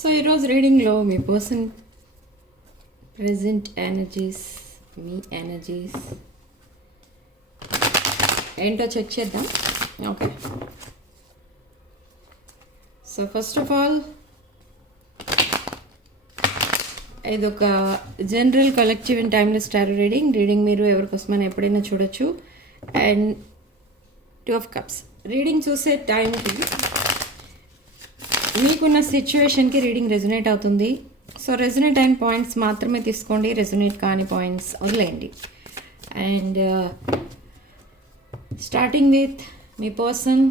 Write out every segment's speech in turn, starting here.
So ఈరోజు రీడింగ్లో మీ person present energies, మీ energies ఏంటో check చేద్దాం. Okay, so first of all ఇది ఒక general collective and timeless tarot reading మీరు ఎవరికోసమైనా ఎప్పుడైనా చూడొచ్చు. అండ్ 2 of Cups రీడింగ్ చూసే టైంకి మీకున్న సిచ్యువేషన్కి రీడింగ్ రెజొనేట్ అవుతుంది. సో రెజొనేట్ అయిన పాయింట్స్ మాత్రమే తీసుకోండి, రెజొనేట్ కాని పాయింట్స్ వదిలేయండి. And starting with me person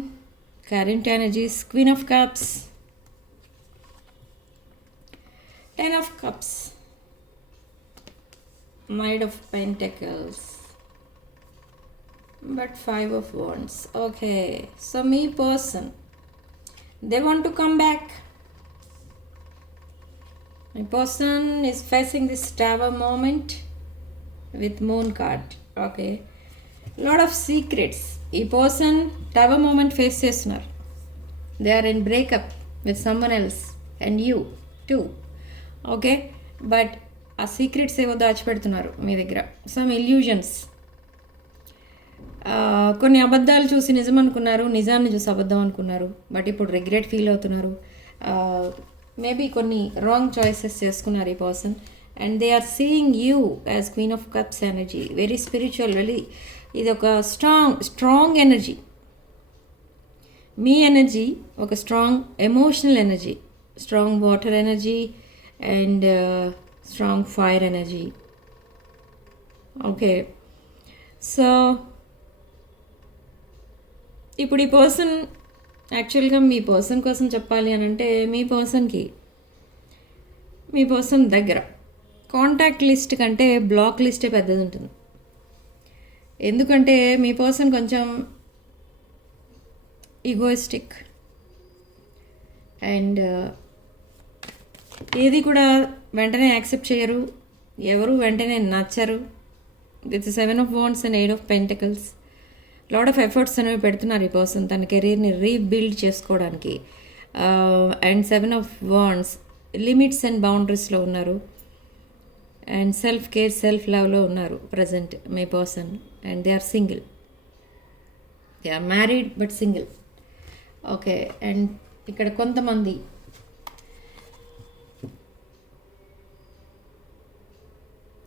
current energies, queen of cups, 10 of Cups, Knight of Pentacles, but 5 of Wands. Okay, so me person, they want to come back. My person is facing this tower moment with moon card. Okay, lot of secrets. ఈ person tower moment face చేస్తున్నారు. They are in breakup with someone else and you too. Okay, but ఆ secrets ఏవో దాచిపెడుతున్నారు మీ దగ్గర. Some illusions, కొన్ని అబద్ధాలు చూసి నిజం అనుకున్నారు, నిజాన్ని చూసి అబద్ధం అనుకున్నారు, బట్ ఇప్పుడు రిగ్రెట్ ఫీల్ అవుతున్నారు. మేబీ కొన్ని రాంగ్ చాయిసెస్ చేసుకున్నారు ఈ person. And they are seeing you as queen of cups energy, very spiritual. Very ఇది ఒక స్ట్రాంగ్ ఎనర్జీ. మీ ఎనర్జీ ఒక strong emotional energy, strong water energy and strong fire energy. Okay, so ఇప్పుడు ఈ person యాక్చువల్గా మీ person కోసం చెప్పాలి అని అంటే మీ పర్సన్ దగ్గర కాంటాక్ట్ లిస్ట్ కంటే బ్లాక్ లిస్టే పెద్దది ఉంటుంది. ఎందుకంటే మీ పర్సన్ కొంచెం ఈగోయిస్టిక్ అండ్ ఏది కూడా వెంటనే యాక్సెప్ట్ చేయరు, ఎవరు వెంటనే నచ్చరు. With 7 of Wands and 8 of Pentacles, lot of efforts అనేవి పెడుతున్నారు ఈ పర్సన్ తన కెరీర్ని రీబిల్డ్ చేసుకోవడానికి. And 7 of Wands limits and బౌండరీస్లో ఉన్నారు. అండ్ సెల్ఫ్ కేర్, సెల్ఫ్ లవ్లో ఉన్నారు ప్రజెంట్ మీ person. And they are single, they are married but single. Okay, and ఇక్కడ కొంతమంది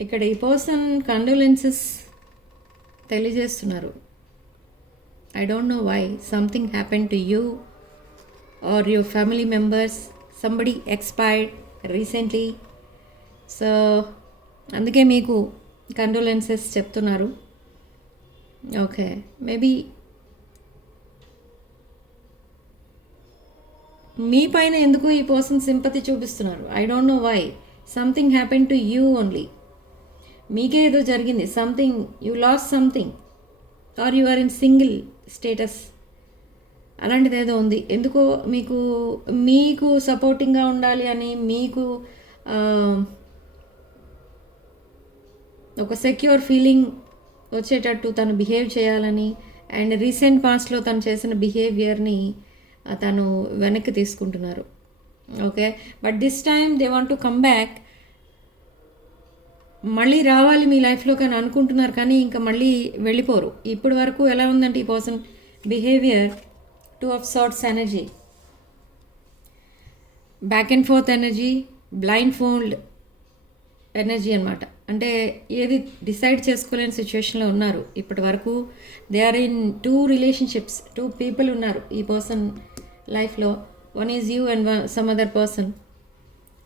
ఇక్కడ ఈ పర్సన్ కండోలెన్సెస్ తెలియజేస్తున్నారు. I don't know why, something happen to you or your family members, somebody expired recently. So అందుకే మీకు condolences చెప్తున్నారు. Okay, maybe మీ పైన ఎందుకు ఈ పర్సన్ సింపతి చూపిస్తున్నారు. I don't know why, something happen to you only. మీకే ఏదో జరిగింది, something you loss something or you are in single status, అలాంటిది ఏదో ఉంది. ఎందుకో మీకు సపోర్టింగ్గా ఉండాలి అని, మీకు ఒక సెక్యూర్ ఫీలింగ్ వచ్చేటట్టు తను బిహేవ్ చేయాలని, అండ్ రీసెంట్ పాస్ట్లో తను చేసిన బిహేవియర్ని తను వెనక్కి తీసుకుంటున్నారు. Okay, but this time they want to come back. మళ్ళీ రావాలి మీ లైఫ్లో కానీ అనుకుంటున్నారు, కానీ ఇంకా మళ్ళీ వెళ్ళిపోరు. ఇప్పటి వరకు ఎలా ఉందంటే ఈ person behaviour 2 of Swords energy, back and forth energy, blindfold energy అనమాట. అంటే ఏది డిసైడ్ చేసుకోలేని సిచ్యువేషన్లో ఉన్నారు ఇప్పటి వరకు. They are in 2 relationships, 2 people ఉన్నారు ఈ పర్సన్ లైఫ్లో. One is you and some other person.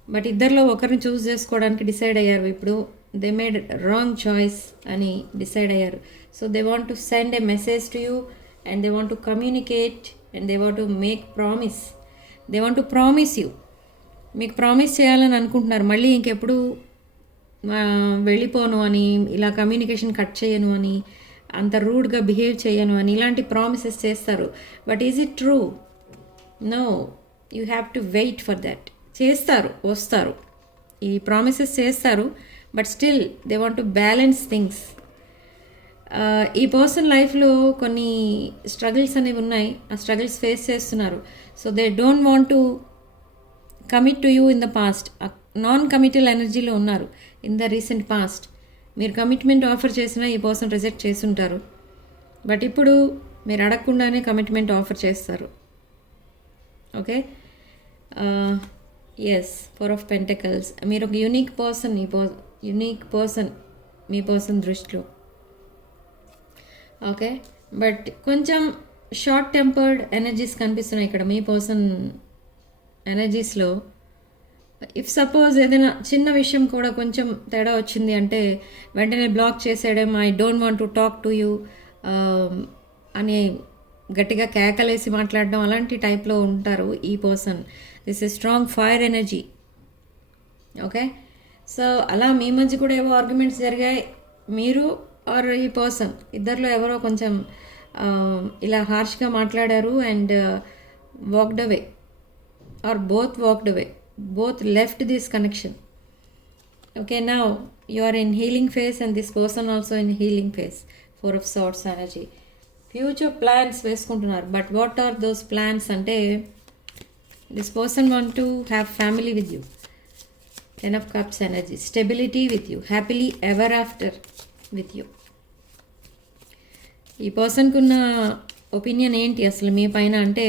But ఇద్దరిలో ఒకరిని చూస్ చేసుకోవడానికి డిసైడ్ అయ్యారు. ఇప్పుడు దే మేడ్ రాంగ్ చాయిస్ అని డిసైడ్ అయ్యారు. So they want to send a message to you and they want to communicate and they want to make promise. They want to promise you, మీకు promise చేయాలని అనుకుంటున్నారు. మళ్ళీ ఇంకెప్పుడు వెళ్ళిపోను అని, ఇలా communication cut చేయను అని, అంత రూడ్గా బిహేవ్ చేయను అని, ఇలాంటి ప్రామిసెస్ చేస్తారు. But is it true? No, you have to wait for that. చేస్తారు, వస్తారు, ఈ ప్రామిసెస్ చేస్తారు, but still they want to balance things. ఈ పర్సన్ లైఫ్లో కొన్ని స్ట్రగుల్స్ అనేవి ఉన్నాయి, ఆ స్ట్రగుల్స్ ఫేస్ చేస్తున్నారు. So they don't want to commit to you in the past. Non committal ఎనర్జీలో ఉన్నారు ఇన్ ద రీసెంట్ పాస్ట్. మీరు కమిట్మెంట్ ఆఫర్ చేసినా ఈ పర్సన్ రిజెక్ట్ చేస్తుంటారు. బట్ ఇప్పుడు మీరు అడగకుండానే కమిట్మెంట్ ఆఫర్ చేస్తారు. Okay, yes, 4 of pentacles. మీరు ఒక యూనిక్ పర్సన్, మీ పర్సన్ దృష్టిలో. ఓకే, బట్ కొంచెం షార్ట్ టెంపర్డ్ ఎనర్జీస్ కనిపిస్తున్నాయి ఇక్కడ మీ పర్సన్ ఎనర్జీస్లో. ఇఫ్ సపోజ్ ఏదైనా చిన్న విషయం కూడా కొంచెం తేడా వచ్చింది అంటే వెంటనే బ్లాక్ చేసేయడం, I don't want to talk to you అని గట్టిగా కేకలేసి మాట్లాడడం, అలాంటి టైప్లో ఉంటారు ఈ person. This is strong fire energy. Okay, so అలా మీ మధ్య కూడా ఏవో ఆర్గ్యుమెంట్స్ జరిగాయి, మీరు ఆర్ ఈ పర్సన్ ఇద్దరిలో ఎవరో కొంచెం ఇలా హార్ష్గా మాట్లాడారు and walked away, or both walked away, both left this connection. Okay, now you are in healing phase and this person also in healing phase. 4 of swords energy. Future plans వేసుకుంటున్నారు. But what are those plans అంటే this person want to have family with you. 10 of cups energy. Stability with you. Happily ever after with you. ఈ పర్సన్కు ఉన్న opinion ఏంటి అసలు మీ పైన అంటే,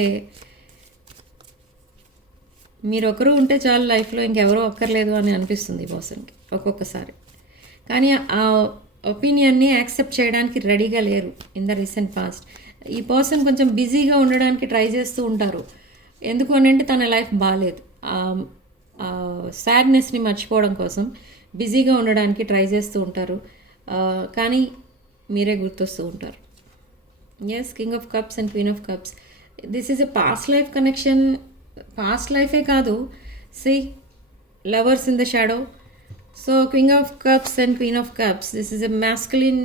మీరు ఒకరు ఉంటే చాలు లైఫ్లో, ఇంకెవరో అక్కర్లేదు అని అనిపిస్తుంది ఈ పర్సన్కి ఒక్కొక్కసారి. కానీ ఆ ఒపీనియన్ని యాక్సెప్ట్ చేయడానికి రెడీగా లేరు ఇన్ ద రీసెంట్ పాస్ట్. ఈ పర్సన్ కొంచెం బిజీగా ఉండడానికి ట్రై చేస్తూ ఉంటారు. ఎందుకు అని అంటే తన లైఫ్ బాగాలేదు, సాడ్నెస్ని మర్చిపోవడం కోసం బిజీగా ఉండడానికి ట్రై చేస్తూ ఉంటారు. కానీ మీరే గుర్తొస్తూ ఉంటారు. Yes, king of cups and queen of cups. This is a past life connection. Past లైఫే కాదు, see lovers in the shadow. So king of cups and queen of cups, this is a masculine,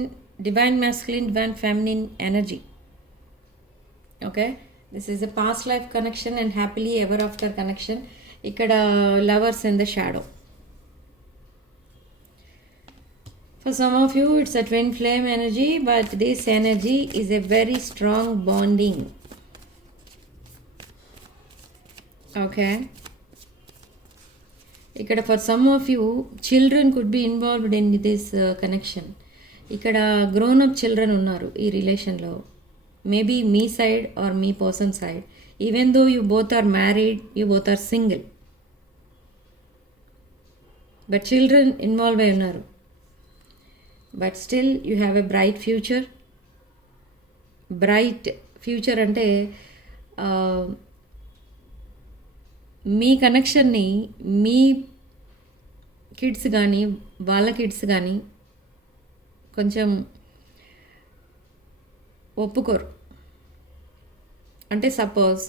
divine feminine energy. Okay, this is a past life connection and happily ever after connection. ఇక్కడ lovers in the shadow. For some of you it's a twin flame energy, but this energy is a very strong bonding. Okay, ఇక్కడ for some of you children could be involved in this connection. ఇక్కడ grown up children ఉన్నారు ఈ రిలేషన్లో, maybe మీ side or మీ person side. Even though you both are married, you both are single, but children involve అయి ఉన్నారు. But still you have a bright future. Bright future అంటే మీ కనెక్షన్ని మీ కిడ్స్ కానీ వాళ్ళ కిడ్స్ కానీ కొంచెం ఒప్పుకోరు. అంటే సపోజ్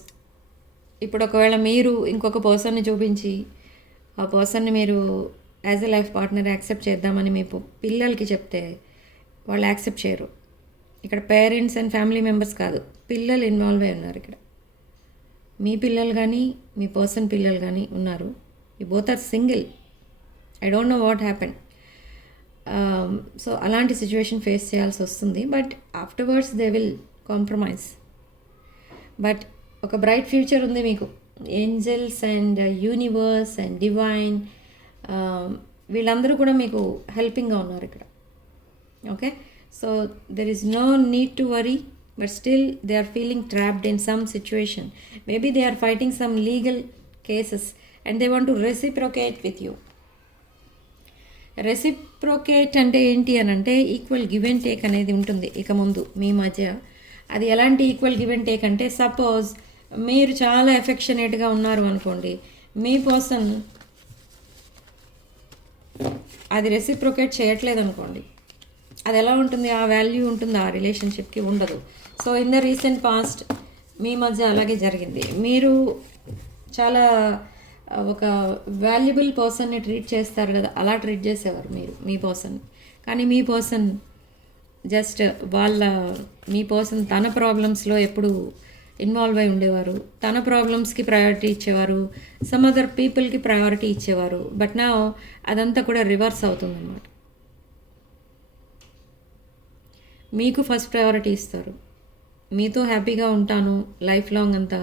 ఇప్పుడు ఒకవేళ మీరు ఇంకొక పర్సన్ని చూపించి ఆ పర్సన్ని మీరు as a life partner accept చేద్దామని మీ పిల్లలకి చెప్తే వాళ్ళు యాక్సెప్ట్ చేయరు. ఇక్కడ పేరెంట్స్ అండ్ ఫ్యామిలీ మెంబర్స్ కాదు, పిల్లలు ఇన్వాల్వ్ అయి ఉన్నారు. ఇక్కడ మీ పిల్లలు కానీ మీ పర్సన్ పిల్లలు కానీ ఉన్నారు. You both are single. I don't know what happen. So అలాంటి సిచ్యువేషన్ ఫేస్ చేయాల్సి వస్తుంది. But afterwards they will compromise. But ఒక బ్రైట్ ఫ్యూచర్ ఉంది మీకు. Angels and universe and divine వీళ్ళందరూ కూడా మీకు హెల్పింగ్గా ఉన్నారు ఇక్కడ. Okay, so there is no need to worry. But still they are feeling trapped in some situation. Maybe they are fighting some legal cases and they want to reciprocate with you. Reciprocate అంటే ఏంటి అని అంటే equal give and take అనేది ఉంటుంది ఇక ముందు మీ మధ్య. అది ఎలాంటి ఈక్వల్ గివ్ అండ్ టేక్ అంటే, సపోజ్ మీరు చాలా ఎఫెక్షనేట్గా ఉన్నారు అనుకోండి, మీ పర్సన్ అది రెసిప్రోకేట్ చేయట్లేదు అనుకోండి, అది ఎలా ఉంటుంది? ఆ వాల్యూ ఉంటుంది ఆ రిలేషన్షిప్కి? ఉండదు. So in the recent past మీ మధ్య అలాగే జరిగింది. మీరు చాలా ఒక వాల్యుబుల్ పర్సన్ని ట్రీట్ చేస్తారు కదా, అలా ట్రీట్ చేసేవారు మీరు మీ పర్సన్. కానీ మీ పర్సన్ జస్ట్ మీ పర్సన్ తన ప్రాబ్లమ్స్లో ఎప్పుడు ఇన్వాల్వ్ అయి ఉండేవారు, తన ప్రాబ్లమ్స్కి ప్రయారిటీ ఇచ్చేవారు, సమ్ అదర్ పీపుల్కి ప్రయారిటీ ఇచ్చేవారు. బట్ నా అదంతా కూడా రివర్స్ అవుతుందన్నమాట. మీకు ఫస్ట్ ప్రయారిటీ ఇస్తారు, మీతో హ్యాపీగా ఉంటాను లైఫ్ లాంగ్ అంతా,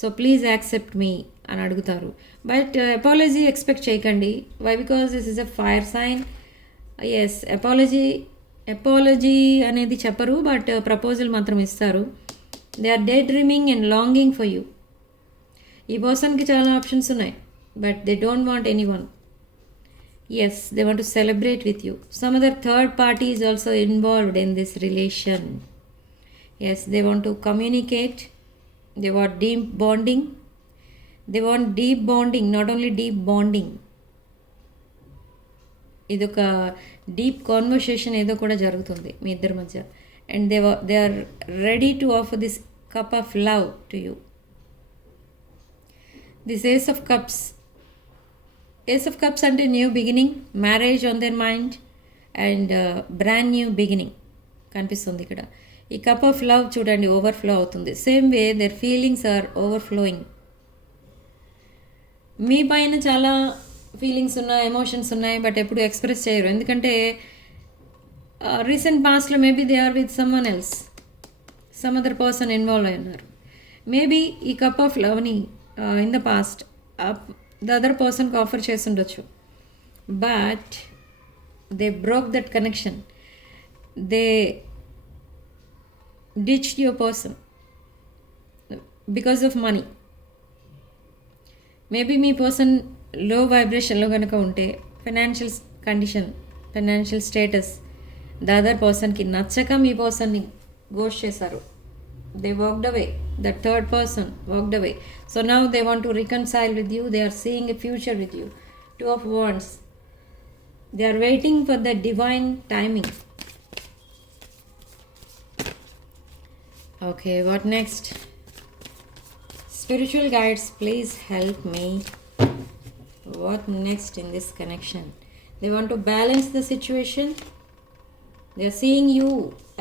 సో ప్లీజ్ యాక్సెప్ట్ మీ అని అడుగుతారు. బట్ అపాలజీ ఎక్స్పెక్ట్ చేయకండి. Why? Because this is a fire sign. Yes, apology అనేది చెప్పరు, బట్ ప్రపోజల్ మాత్రం ఇస్తారు. They are daydreaming and longing for you. ఈ పర్సన్కి చాలా ఆప్షన్స్ ఉన్నాయి, but they don't want anyone. Yes, they want to celebrate with you. Some other third party is also involved in this relation. Yes, they want to communicate. They want deep bonding. They want deep bonding, not only deep bonding. ఇదొక deep conversation ఏదో కూడా జరుగుతుంది మీ ఇద్దరి మధ్య. And they are ready to offer this cup of love to you. This ace of cups. Ace of cups అంటే new beginning, marriage on their mind and brand new beginning కనిపిస్తుంది ఇక్కడ. ఈ కప్ ఆఫ్ లవ్ చూడండి overflow అవుతుంది. Same way their feelings are overflowing. మీ పైన చాలా feelings ఉన్నాయి, emotions ఉన్నాయి, బట్ ఎప్పుడు ఎక్స్ప్రెస్ చేయరు. ఎందుకంటే రీసెంట్ పాస్ట్లో maybe they are with some one else, some other person involve అయి ఉన్నారు. మేబీ ఈ కప్ ఆఫ్ లవ్ని in the past the other పర్సన్కి ఆఫర్ చేసి ఉండొచ్చు, but they broke that connection. They ditched your person because of money. Maybe మీ person లో వైబ్రేషన్లో కనుక ఉంటే financial condition, financial status the other పర్సన్కి నచ్చక మీ పర్సన్ని గోస్ట్ చేశారు. They walked away, the third person walked away. So now they want to reconcile with you. They are seeing a future with you. 2 of Wands. They are waiting for the divine timing. Okay, what next? Spiritual guides, please help me. What next in this connection? They want to balance the situation. They are seeing you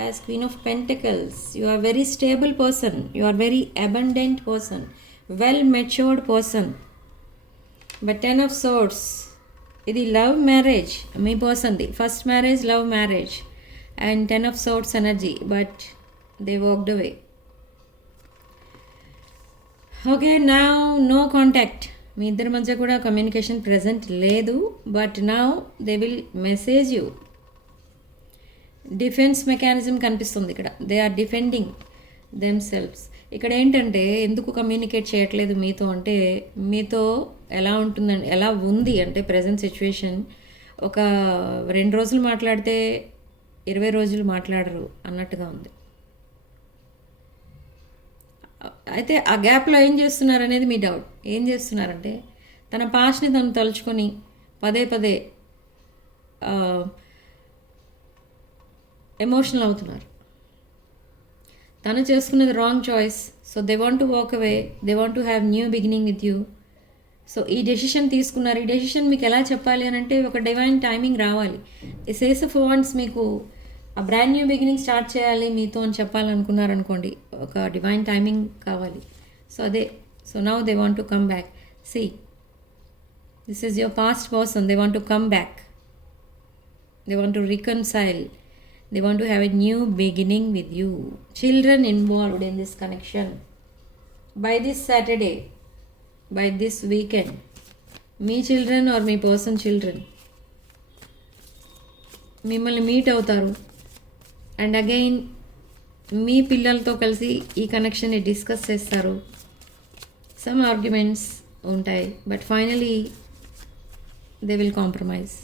as Queen of Pentacles. You are a very stable person. You are very abundant person. Well matured person. But 10 of Swords. ఇది love marriage మీ పర్సన్ది. First marriage, love marriage and 10 of Swords energy, but they walked away. Okay, now no contact. మీ ఇద్దరి మధ్య కూడా communication present లేదు, but now they will message you. Defence mechanism కనిపిస్తుంది ఇక్కడ. They are defending themselves. ఇక్కడ ఏంటంటే ఎందుకు కమ్యూనికేట్ చేయట్లేదు మీతో అంటే, మీతో ఎలా ఉంటుందండి, ఎలా ఉంది అంటే ప్రజెంట్ సిచ్యువేషన్, ఒక 2 రోజులు మాట్లాడితే 20 రోజులు మాట్లాడరు అన్నట్టుగా ఉంది. అయితే ఆ గ్యాప్లో ఏం చేస్తున్నారు అనేది మీ డౌట్. ఏం చేస్తున్నారంటే తన పాస్ట్ని తను తలుచుకొని పదే పదే ఎమోషనల్ అవుతున్నారు. తను చేసుకున్నది wrong choice. So they want to walk away. They want to have new beginning with you. So ఈ డెసిషన్ తీసుకున్నారు. ఈ డెసిషన్ మీకు ఎలా చెప్పాలి అని అంటే ఒక డివైన్ టైమింగ్ రావాలి. ఈ సేస్ ఆఫ్ వాండ్స్ మీకు ఆ బ్రాండ్ న్యూ బిగినింగ్ స్టార్ట్ చేయాలి మీతో అని చెప్పాలనుకున్నారనుకోండి, ఒక డివైన్ టైమింగ్ కావాలి. సో అదే. So now they want to come back. See, this is your past person. They want to come back. They want to reconcile. They want to have a new beginning with you. Children involved in this connection. By this Saturday, by this weekend, మీ children or మీ person children మిమ్మల్ని meet అవుతారు. And again మీ పిల్లలతో కలిసి ఈ కనెక్షన్ని discuss చేస్తారు. సమ్ ఆర్గ్యుమెంట్స్ ఉంటాయి, but finally they will compromise.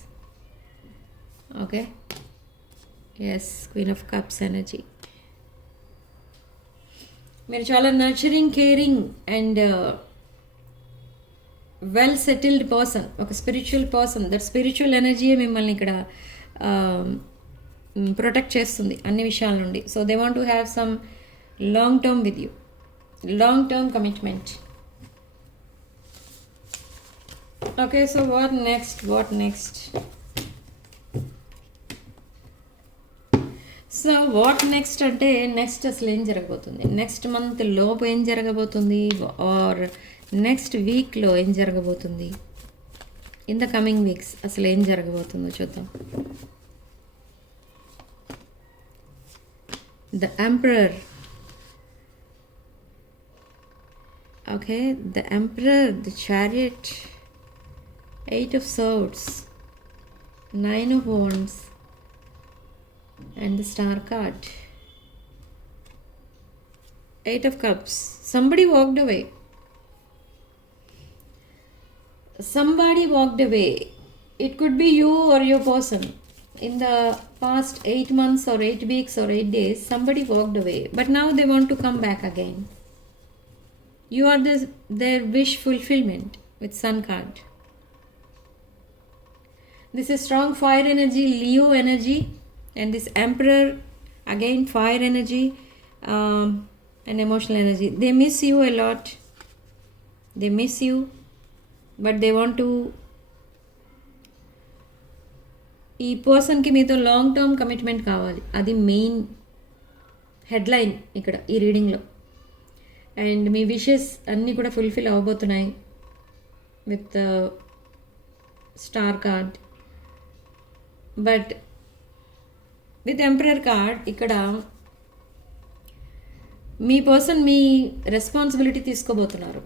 Okay, yes, queen of cups energy. మీరు చాలా nurturing, caring and well settled person, ఒక స్పిరిచువల్ పర్సన్. దట్ స్పిరిచువల్ ఎనర్జీయే మిమ్మల్ని ఇక్కడ ప్రొటెక్ట్ చేస్తుంది అన్ని విషయాల నుండి. So they want to have some long term with you, long term commitment. Okay, so what next? So what next అంటే next అసలు ఏం జరగబోతుంది, నెక్స్ట్ మంత్ లోపు ఏం జరగబోతుంది, ఆర్ నెక్స్ట్ వీక్లో ఏం జరగబోతుంది, ఇన్ ద కమింగ్ వీక్స్ అసలు ఏం జరగబోతుందో చూద్దాం. The emperor. Okay, the Emperor, the Chariot, Eight of Swords, Nine of Wands, and the Star card. Eight of Cups. Somebody walked away. Somebody walked away. It could be you or your person. In the past 8 months or 8 weeks or 8 days, somebody walked away. But now they want to come back again. You are their wish fulfillment with Sun card. This is strong fire energy, Leo energy. And this Emperor, again fire energy and emotional energy. They miss you a lot. They miss you. But they want to, ఈ పర్సన్కి మీతో long term commitment కావాలి. అది main headline ఇక్కడ ఈ రీడింగ్లో. And me wishes అన్నీ కూడా fulfil అవ్వబోతున్నాయి with star card. But with emperor card ఇక్కడ మీ పర్సన్ మీ రెస్పాన్సిబిలిటీ తీసుకోబోతున్నారు.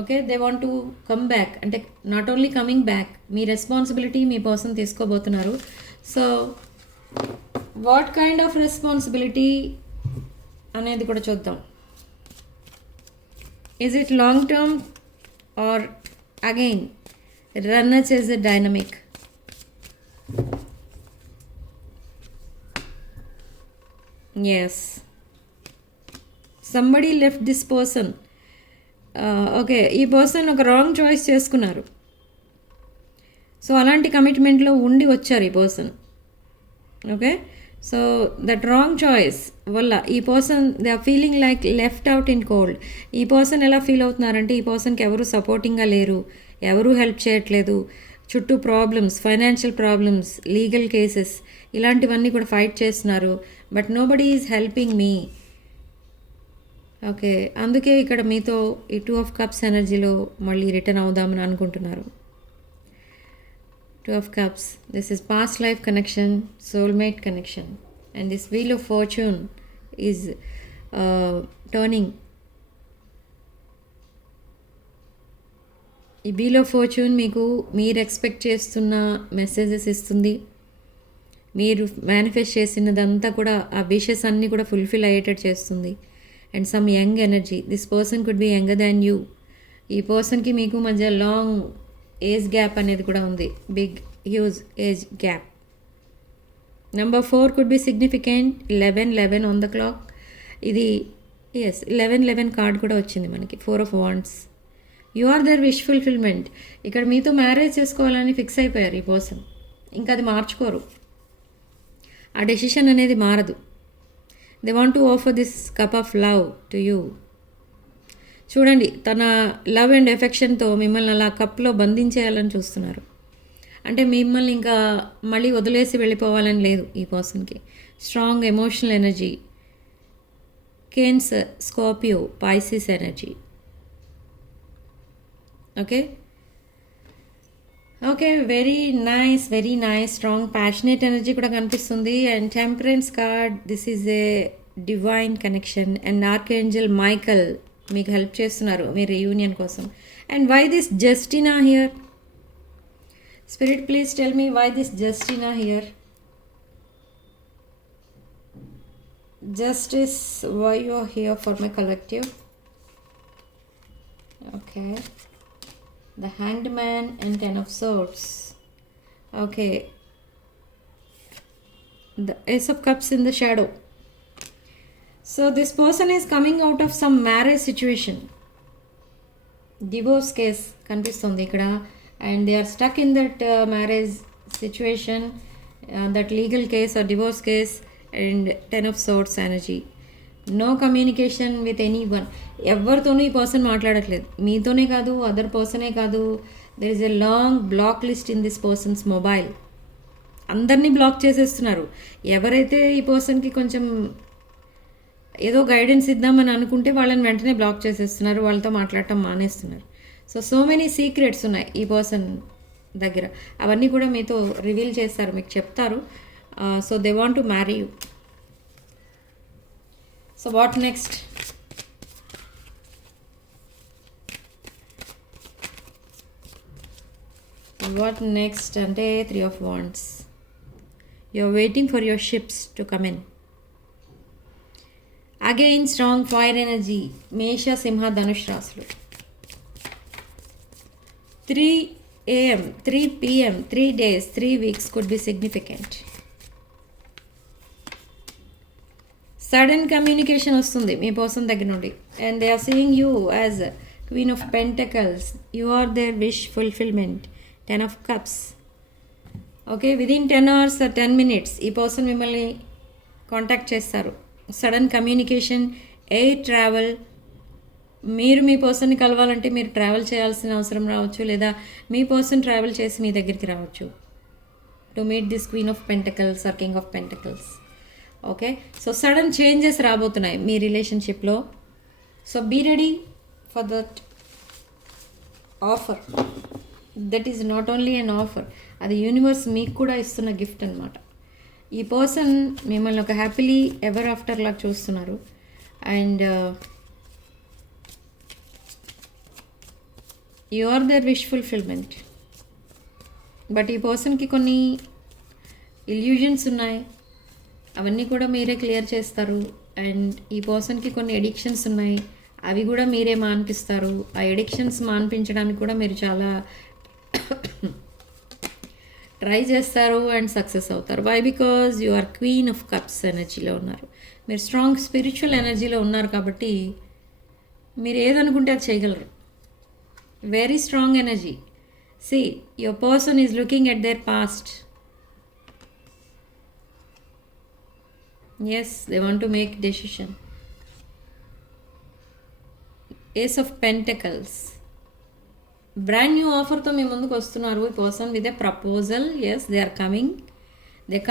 Okay, they want to come back. అంటే నాట్ ఓన్లీ కమింగ్ బ్యాక్, మీ రెస్పాన్సిబిలిటీ మీ పర్సన్ తీసుకోబోతున్నారు. So what kind of responsibility అనేది కూడా చూద్దాం. Is it long term or again runners is a dynamic? Yes, somebody left this person. Okay, ఈ person ఒక wrong choice చేసుకున్నారు. సో అలాంటి కమిట్మెంట్లో ఉండి వచ్చారు ఈ person. Okay, so that wrong choice వల్ల ఈ person they are feeling like left out in cold. ఈ పర్సన్ ఎలా ఫీల్ అవుతున్నారంటే ఈ పర్సన్కి ఎవరు సపోర్టింగ్గా లేరు, ఎవరూ హెల్ప్ చేయట్లేదు, చుట్టూ problems, financial problems, legal cases ఇలాంటివన్నీ కూడా ఫైట్ చేస్తున్నారు. But nobody is helping me. Okay, అందుకే ఇక్కడ మీతో ఈ 2 of Cups ఎనర్జీలో మళ్ళీ రిటర్న్ అవుదామని అనుకుంటున్నారు. 2 of Cups, this is past life connection, soulmate connection, and this Wheel of Fortune is turning. ఈ Wheel of Fortune మీకు మీరు ఎక్స్పెక్ట్ చేస్తున్న మెసేజెస్ ఇస్తుంది. మీరు మేనిఫెస్ట్ చేసినదంతా కూడా ఆ విషెస్ అన్నీ కూడా ఫుల్ఫిల్ అయ్యేటట్టు చేస్తుంది. And some young energy. This person could be younger than you. ఈ పర్సన్కి మీకు మధ్య లాంగ్ ఏజ్ గ్యాప్ అనేది కూడా ఉంది. Big huge age gap. Number 4 could be significant. 11 on the clock. ఇది ఎస్ 11 కార్డ్ కూడా వచ్చింది మనకి. 4 of Wands. You are their wish fulfilment. ఇక్కడ మీతో మ్యారేజ్ చేసుకోవాలని ఫిక్స్ అయిపోయారు ఈ పర్సన్. ఇంకా అది మార్చుకోరు. ఆ డెసిషన్ అనేది మారదు. They want to offer this cup of love to you. చూడండి, తన లవ్ అండ్ ఎఫెక్షన్తో మిమ్మల్ని అలా కప్లో బంధించేయాలని చూస్తున్నారు. అంటే మిమ్మల్ని ఇంకా మళ్ళీ వదిలేసి వెళ్ళిపోవాలని లేదు ఈ పర్సన్కి. Strong emotional energy. Cancer, Scorpio, Pisces energy. Okay okay, very nice, very nice. Strong passionate energy కూడా కనిపిస్తుంది. And temperance card, this is a divine connection. And archangel Michael మీకు హెల్ప్ చేస్తున్నారు మీ రీయూనియన్ కోసం. And why this Justina here? Spirit please tell me why this Justina here? Justice, why you are here for my collective? Okay. The Hanged Man and 10 of Swords. Okay. The Ace of Cups in the shadow. So this person is coming out of some marriage situation. Divorce case కనిపిస్తుంది ఇక్కడ. And they are stuck in that marriage situation, that legal case or divorce case. And 10 of Swords energy. No communication with anyone. ఎవరితోనూ ఈ పర్సన్ మాట్లాడట్లేదు. మీతోనే కాదు, other పర్సనే కాదు. There is a long block list in this person's mobile. అందరినీ block చేసేస్తున్నారు. ఎవరైతే ఈ పర్సన్కి కొంచెం ఏదో గైడెన్స్ ఇద్దామని అనుకుంటే వాళ్ళని వెంటనే బ్లాక్ చేసేస్తున్నారు, వాళ్ళతో మాట్లాడటం మానేస్తున్నారు. సో మెనీ సీక్రెట్స్ ఉన్నాయి ఈ పర్సన్ దగ్గర. అవన్నీ కూడా మీతో రివీల్ చేస్తారు, మీకు చెప్తారు. So they want to marry you. So what next? What next అంటే 3 of Wands. You're waiting for your ships to come in. Again, strong fire energy. Mesha, Simha, Dhanush రాశులు. 3 AM, 3 PM, 3 days, 3 weeks could be significant. Sudden communication వస్తుంది మీ person దగ్గర నుండి. And they are seeing you as Queen of Pentacles. You are their wish fulfillment. 10 of Cups. Okay, within 10 hours or 10 minutes ఈ person మిమ్మల్ని contact చేస్తారు. Sudden communication, air travel. మీరు మీ పర్సన్ని కలవాలంటే మీరు ట్రావెల్ చేయాల్సిన అవసరం రావచ్చు, లేదా మీ పర్సన్ ట్రావెల్ చేసి మీ దగ్గరికి రావచ్చు to meet this queen of pentacles or king of pentacles. Okay, so sudden changes రాబోతున్నాయి మీ రిలేషన్షిప్లో. So be ready for that offer. That is not only an offer, అది యూనివర్స్ మీకు కూడా ఇస్తున్న గిఫ్ట్ అనమాట. ఈ పర్సన్ మిమ్మల్ని ఒక హ్యాపీలీ ఎవర్ ఆఫ్టర్ లాగా చూస్తున్నారు. And you are their wish fulfilment. But ఈ పర్సన్కి కొన్ని ఇల్యూజన్స్ ఉన్నాయి, అవన్నీ కూడా మీరే క్లియర్ చేస్తారు. అండ్ ఈ పర్సన్కి కొన్ని ఎడిక్షన్స్ ఉన్నాయి, అవి కూడా మీరే మాన్పిస్తారు. ఆ ఎడిక్షన్స్ మాన్పించడానికి కూడా మీరు చాలా ట్రై చేస్తారు అండ్ సక్సెస్ అవుతారు. Why? Because you are queen of cups ఎనర్జీలో ఉన్నారు, మీరు స్ట్రాంగ్ స్పిరిచువల్ ఎనర్జీలో ఉన్నారు. కాబట్టి మీరు ఏదనుకుంటే అది చేయగలరు. Very strong energy. See, your person is looking at their past. Yes, they want to make decision. Ace of pentacles. Brand new ఆఫర్తో మీ ముందుకు వస్తున్నారు ఈ person with a proposal. Yes, they are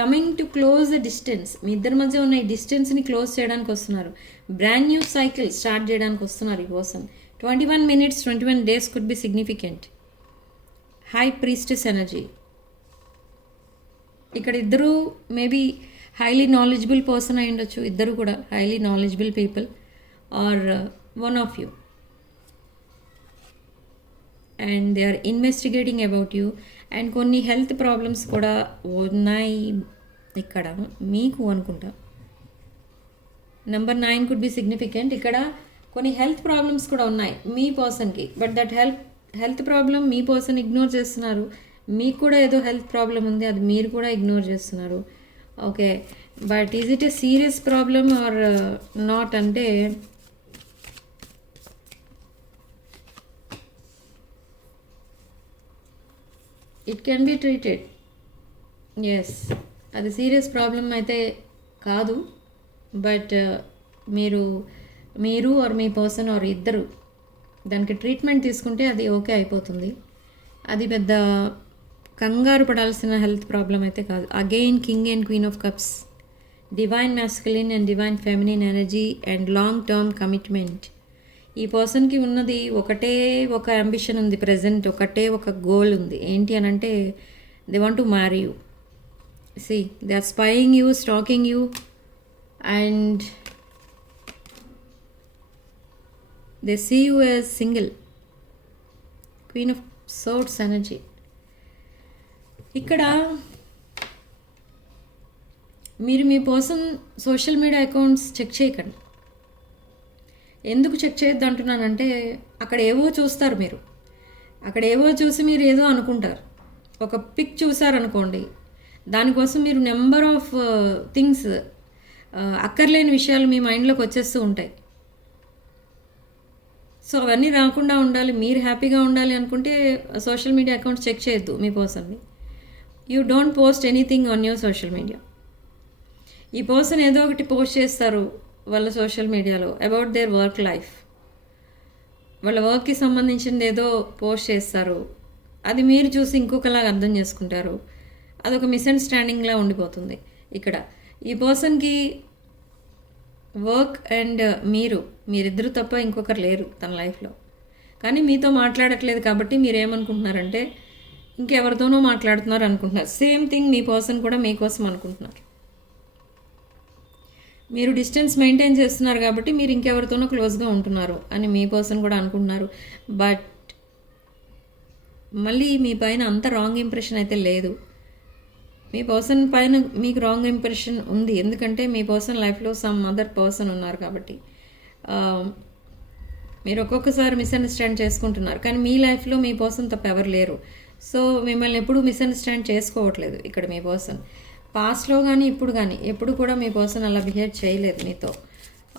coming to close the distance. మీ ఇద్దరి మధ్య ఉన్న ఈ డిస్టెన్స్ని క్లోజ్ చేయడానికి వస్తున్నారు. బ్రాండ్ న్యూ సైకిల్ స్టార్ట్ చేయడానికి వస్తున్నారు ఈ person. 21 minutes, 21 days could be significant. High priestess energy. ఇక్కడ ఇద్దరు మేబీ హైలీ నాలెడ్జబుల్ పర్సన్ అయి ఉండొచ్చు. ఇద్దరు కూడా highly knowledgeable people or one of you. And they are investigating about you. And కొన్ని హెల్త్ ప్రాబ్లమ్స్ కూడా ఉన్నాయి ఇక్కడ మీకు అనుకుంటా. Number 9 could be significant. ఇక్కడ కొన్ని హెల్త్ ప్రాబ్లమ్స్ కూడా ఉన్నాయి మీ పర్సన్కి. బట్ దట్ హెల్త్ ప్రాబ్లం మీ పర్సన్ ఇగ్నోర్ చేస్తున్నారు. మీకు కూడా ఏదో హెల్త్ ప్రాబ్లం ఉంది, అది మీరు కూడా ఇగ్నోర్ చేస్తున్నారు. Okay, but is it a serious problem or not అంటే it can be treated. Yes, అది సీరియస్ ప్రాబ్లం అయితే కాదు. బట్ మీరు ఆర్ మీ పర్సన్ ఆర్ ఇద్దరు దానికి ట్రీట్మెంట్ తీసుకుంటే అది ఓకే అయిపోతుంది. అది పెద్ద కంగారు పడాల్సిన హెల్త్ ప్రాబ్లం అయితే కాదు. Again king and queen of cups. Divine masculine and divine feminine energy and long term commitment. ఈ పర్సన్కి ఉన్నది ఒకటే ఒక అంబిషన్ ఉంది ప్రజెంట్, ఒకటే ఒక గోల్ ఉంది. ఏంటి అని అంటే they want to marry you. See, they are spying you, stalking you, and they see you as single. Queen of Swords energy. ఇక్కడ మీరు మీ person social media accounts check చేయకండి. ఎందుకు చెక్ చేయొద్దు అంటున్నానంటే అక్కడ ఏవో చూస్తారు మీరు. అక్కడ ఏవో చూసి మీరు ఏదో అనుకుంటారు. ఒక పిక్ చూసారనుకోండి, దానికోసం మీరు నెంబర్ ఆఫ్ థింగ్స్, అక్కర్లేని విషయాలు మీ మైండ్లోకి వచ్చేస్తూ ఉంటాయి. సో అవన్నీ రాకుండా ఉండాలి, మీరు హ్యాపీగా ఉండాలి అనుకుంటే సోషల్ మీడియా అకౌంట్స్ చెక్ చేయొద్దు మీ పర్సన్ని. You don't post anything on your social media. ఈ పర్సన్ ఏదో ఒకటి పోస్ట్ చేస్తారు వాళ్ళ సోషల్ మీడియాలో అబౌట్ దేర్ వర్క్ లైఫ్. వాళ్ళ వర్క్కి సంబంధించింది ఏదో పోస్ట్ చేస్తారు, అది మీరు చూసి ఇంకొకలాగా అర్థం చేసుకుంటారు. అదొక మిస్అండర్స్టాండింగ్లా ఉండిపోతుంది. ఇక్కడ ఈ పర్సన్కి వర్క్ అండ్ మీరిద్దరు తప్ప ఇంకొకరు లేరు తన లైఫ్లో. కానీ మీతో మాట్లాడట్లేదు కాబట్టి మీరేమనుకుంటున్నారంటే ఇంకెవరితోనో మాట్లాడుతున్నారు అనుకుంటున్నారు. సేమ్ థింగ్ మీ పర్సన్ కూడా మీకోసం అనుకుంటున్నారు. మీరు డిస్టెన్స్ మెయింటైన్ చేస్తున్నారు కాబట్టి మీరు ఇంకెవరితోనో క్లోజ్గా ఉంటున్నారు అని మీ పర్సన్ కూడా అనుకుంటున్నారు. బట్ మళ్ళీ మీ పైన అంత రాంగ్ ఇంప్రెషన్ అయితే లేదు. మీ పర్సన్ పైన మీకు రాంగ్ ఇంప్రెషన్ ఉంది, ఎందుకంటే మీ పర్సన్ లైఫ్లో సమ్ అదర్ పర్సన్ ఉన్నారు కాబట్టి మీరు ఒక్కొక్కసారి మిస్అండర్స్టాండ్ చేసుకుంటున్నారు. కానీ మీ లైఫ్లో మీ పర్సన్ తప్ప ఎవరు లేరు. సో మిమ్మల్ని ఎప్పుడు మిస్అండర్స్టాండ్ చేసుకోవట్లేదు ఇక్కడ మీ పర్సన్. పాస్ట్లో కానీ ఇప్పుడు కానీ ఎప్పుడు కూడా మీ పర్సన్ అలా బిహేవ్ చేయలేదు మీతో.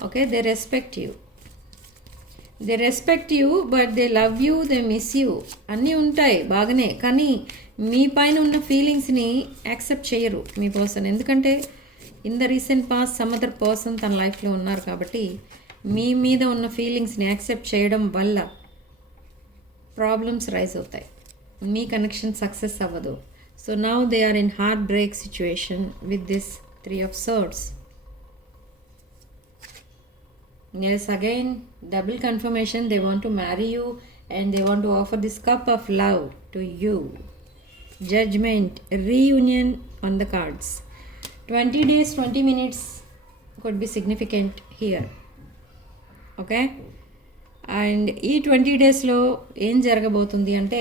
Okay, they respect you but they love you, they miss you, అన్నీ ఉంటాయి బాగానే. కానీ మీ పైన ఉన్న ఫీలింగ్స్ని యాక్సెప్ట్ చేయరు మీ పర్సన్, ఎందుకంటే in the recent past some other person తన లైఫ్లో ఉన్నారు కాబట్టి మీ మీద ఉన్న ఫీలింగ్స్ని యాక్సెప్ట్ చేయడం వల్ల ప్రాబ్లమ్స్ రైజ్ అవుతాయి, మీ కనెక్షన్ సక్సెస్ అవ్వదు. So now they are in heartbreak situation with this 3 of Swords. Yes, again double confirmation, they want to marry you and they want to offer this cup of love to you. Judgment, reunion on the cards. 20 days 20 minutes could be significant here. Okay, and ఈ 20 daysలో ఏం జరగబోతుంది అంటే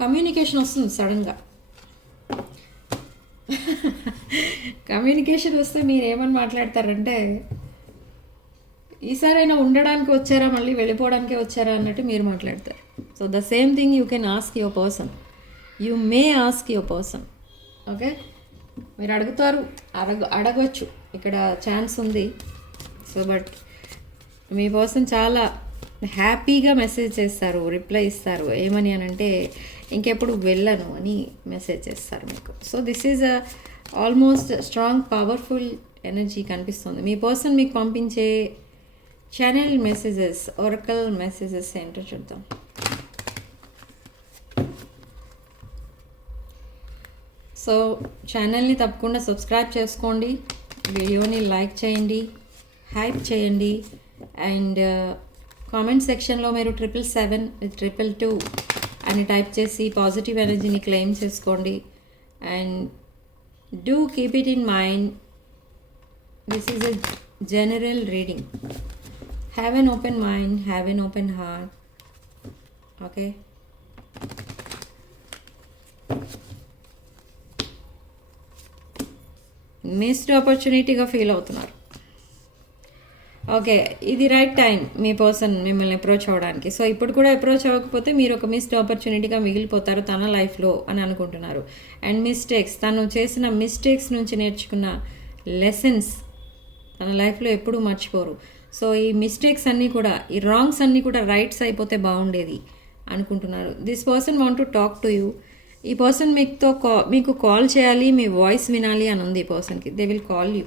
communication వస్తుంది సడన్గా. Communication వస్తే మీరు ఏమని మాట్లాడతారంటే, ఈసారైనా ఉండడానికి వచ్చారా మళ్ళీ వెళ్ళిపోవడానికే వచ్చారా అన్నట్టు మీరు మాట్లాడతారు. So the same thing you can ask your person, you may ask your person. Okay, మీరు అడుగుతారు, అడగవచ్చు, ఇక్కడ ఛాన్స్ ఉంది. సో బట్ మీ పర్సన్ చాలా హ్యాపీగా మెసేజ్ చేస్తారు, రిప్లై ఇస్తారు. ఏమని అని అంటే, ఇంకెప్పుడు వెళ్ళను అని మెసేజ్ చేస్తారు మీకు. So this is almost strong powerful energy కనిపిస్తుంది. మీ పర్సన్ మీకు పంపించే ఛానల్ మెసేజెస్, ఒరకల్ మెసేజెస్ ఏంటో చూద్దాం. సో ఛానల్ని తప్పకుండా సబ్స్క్రైబ్ చేసుకోండి, వీడియోని లైక్ చేయండి, హైప్ చేయండి. అండ్ కామెంట్ సెక్షన్లో మీరు 777 అని టైప్ చేసి పాజిటివ్ ఎనర్జీని క్లెయిమ్ చేసుకోండి. And do keep it in mind, this is a general reading. Have an open mind, have an open heart. Okay, missed ఆపర్చునిటీగా ఫీల్ అవుతున్నారు. ఓకే, ఇది రైట్ టైం మీ పర్సన్ మిమ్మల్ని అప్రోచ్ అవ్వడానికి. సో ఇప్పుడు కూడా అప్రోచ్ అవ్వకపోతే మీరు ఒక మిస్డ్ ఆపర్చునిటీగా మిగిలిపోతారు తన లైఫ్లో అని అనుకుంటున్నారు. అండ్ మిస్టేక్స్, తను చేసిన మిస్టేక్స్ నుంచి నేర్చుకున్న లెసన్స్ తన లైఫ్లో ఎప్పుడూ మర్చిపోరు. సో ఈ మిస్టేక్స్ అన్నీ కూడా, ఈ రాంగ్స్ అన్నీ కూడా రైట్స్ అయిపోతే బాగుండేది అనుకుంటున్నారు. This person want to talk to you. ఈ పర్సన్ మీకు కాల్ చేయాలి, మీ వాయిస్ వినాలి అని ఉంది ఈ పర్సన్కి. They will call you.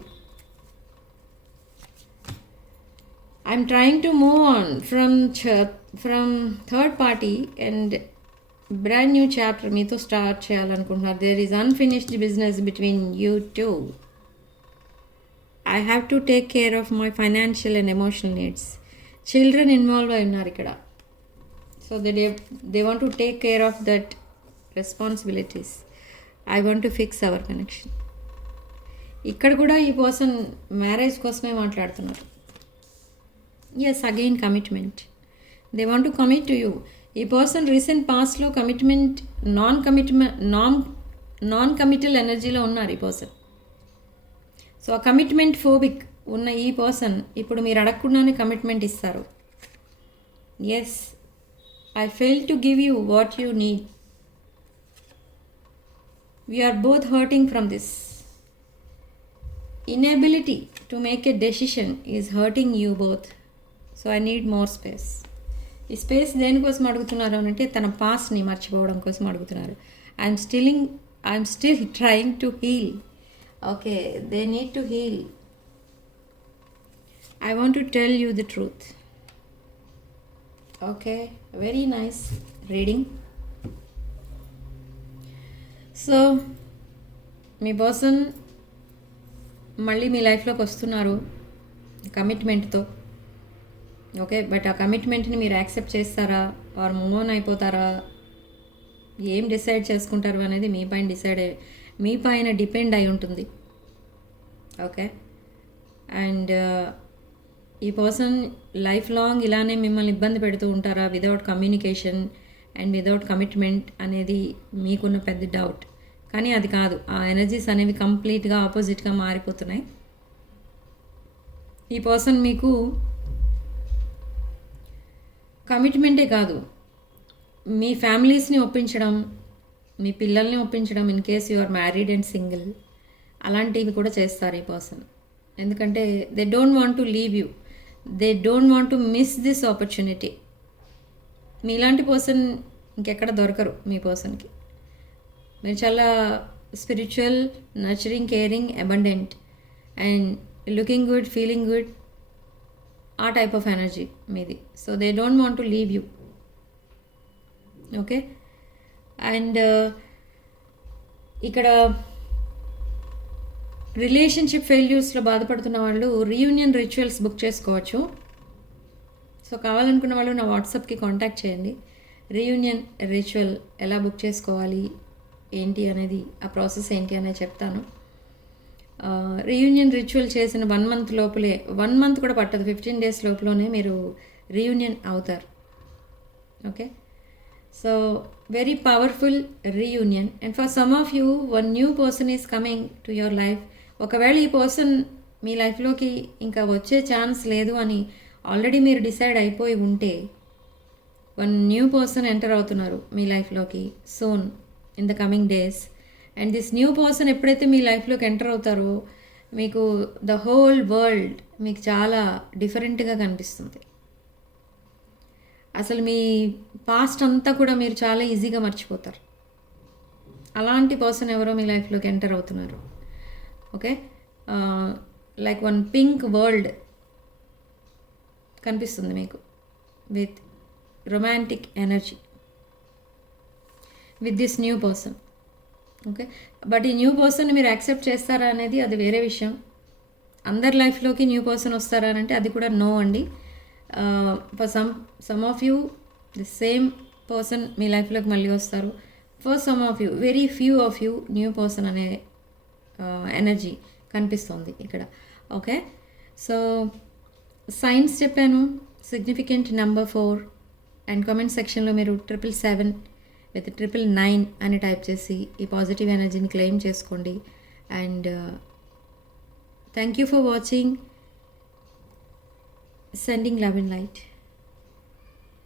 I'm trying to move on from third party and brand new chapter మీతో స్టార్ట్ చేయాలనుకుంటున్నారు. There is unfinished business between you two. I have to take care of my financial and emotional needs. Children involved అయి ఉన్నారు ఇక్కడ. So they want to take care of that responsibilities. I want to fix our connection. ఇక్కడ కూడా ఈ person marriage కోసమే మాట్లాడుతున్నారు. Yes, again commitment. They want to commit to you. ఈ person recent పాస్ట్లో కమిట్మెంట్ నాన్ కమిటల్ ఎనర్జీలో ఉన్నారు ఈ పర్సన్. సో ఆ కమిట్మెంట్ ఫోబిక్ ఉన్న ఈ పర్సన్ ఇప్పుడు మీరు అడగకుండానే కమిట్మెంట్ ఇస్తారు. Yes, I fail to give you what you need. We're both hurting from this. Inability to make a decision is hurting you both. So I need more space. ఈ space దేనికోసం అడుగుతున్నారు అంటే తన పాస్ట్ని మర్చిపోవడం కోసం అడుగుతున్నారు. I'm still trying to heal. Okay, they need to heal. I want to tell you the truth. Okay, very nice reading. So మీ పర్సన్ మళ్ళీ మీ లైఫ్లోకి వస్తున్నారు కమిట్మెంట్తో. ఓకే, బట్ ఆ కమిట్మెంట్ని మీరు యాక్సెప్ట్ చేస్తారా ఆర్ మూవ్ ఆన్ అయిపోతారా, ఏం డిసైడ్ చేసుకుంటారు అనేది మీ పైన డిపెండ్ అయి ఉంటుంది. ఓకే, అండ్ ఈ పర్సన్ లైఫ్ లాంగ్ ఇలానే మిమ్మల్ని ఇబ్బంది పెడుతూ ఉంటారా without communication and without commitment అనేది మీకున్న పెద్ద డౌట్. కానీ అది కాదు, ఆ ఎనర్జీస్ అనేవి కంప్లీట్గా ఆపోజిట్గా మారిపోతున్నాయి. ఈ పర్సన్ మీకు కమిట్మెంటే కాదు, మీ ఫ్యామిలీస్ని ఒప్పించడం, మీ పిల్లల్ని ఒప్పించడం, in case you are married and single, అలాంటివి కూడా చేస్తారు ఈ పర్సన్. ఎందుకంటే they don't want to leave you, they don't want to miss this opportunity. మీలాంటి పర్సన్ ఇంకెక్కడ దొరకరు మీ పర్సన్కి. మీరు చాలా spiritual, nurturing, caring, abundant and looking good, feeling good, ఆ టైప్ ఆఫ్ ఎనర్జీ మీది. So they don't want to leave you. Okay, and ఇక్కడ రిలేషన్షిప్ ఫెయిల్యూర్స్లో బాధపడుతున్న వాళ్ళు రీయూనియన్ రిచువల్స్ బుక్ చేసుకోవచ్చు. సో కావాలనుకున్న వాళ్ళు నా వాట్సాప్కి కాంటాక్ట్ చేయండి. రీయూనియన్ రిచువల్ ఎలా బుక్ చేసుకోవాలి ఏంటి అనేది, ఆ ప్రాసెస్ ఏంటి అనేది చెప్తాను. రీయూనియన్ రిచువల్ చేసిన 1 month లోపలే, 1 month కూడా పట్టదు, 15 days లోపలనే మీరు రీయూనియన్ అవుతారు. Okay, so very powerful reunion. And for some of you, one new person is coming to your life. ఒకవేళ ఈ పర్సన్ మీ లైఫ్లోకి ఇంకా వచ్చే ఛాన్స్ లేదు అని ఆల్రెడీ మీరు డిసైడ్ అయిపోయి ఉంటే, వన్ న్యూ పర్సన్ ఎంటర్ అవుతున్నారు మీ లైఫ్లోకి soon in the coming days. And this new person ఎప్పుడైతే మీ లైఫ్లోకి ఎంటర్ అవుతారో, మీకు ద హోల్ వరల్డ్ మీకు చాలా డిఫరెంట్గా కనిపిస్తుంది. అసలు మీ పాస్ట్ అంతా కూడా మీరు చాలా ఈజీగా మర్చిపోతారు. అలాంటి పర్సన్ ఎవరో మీ లైఫ్లోకి ఎంటర్ అవుతున్నారు. Okay, like one pink world కనిపిస్తుంది మీకు with romantic energy with this new person. Okay, but ఈ న్యూ పర్సన్ని మీరు యాక్సెప్ట్ చేస్తారా అనేది అది వేరే విషయం. అందరి లైఫ్లోకి న్యూ పర్సన్ వస్తారా అంటే అది కూడా నో అండి. For some of you the same person మీ లైఫ్లోకి మళ్ళీ వస్తారు. For some of you, very few of you, new person అనే ఎనర్జీ కనిపిస్తుంది ఇక్కడ. ఓకే, సో సైన్స్ చెప్పాను, సిగ్నిఫికెంట్ నెంబర్ 4, అండ్ కామెంట్ సెక్షన్లో మీరు 777 విత్ 999 అని టైప్ చేసి ఈ పాజిటివ్ ఎనర్జీని క్లెయిమ్ చేసుకోండి. And thank you for watching. Sending love and light.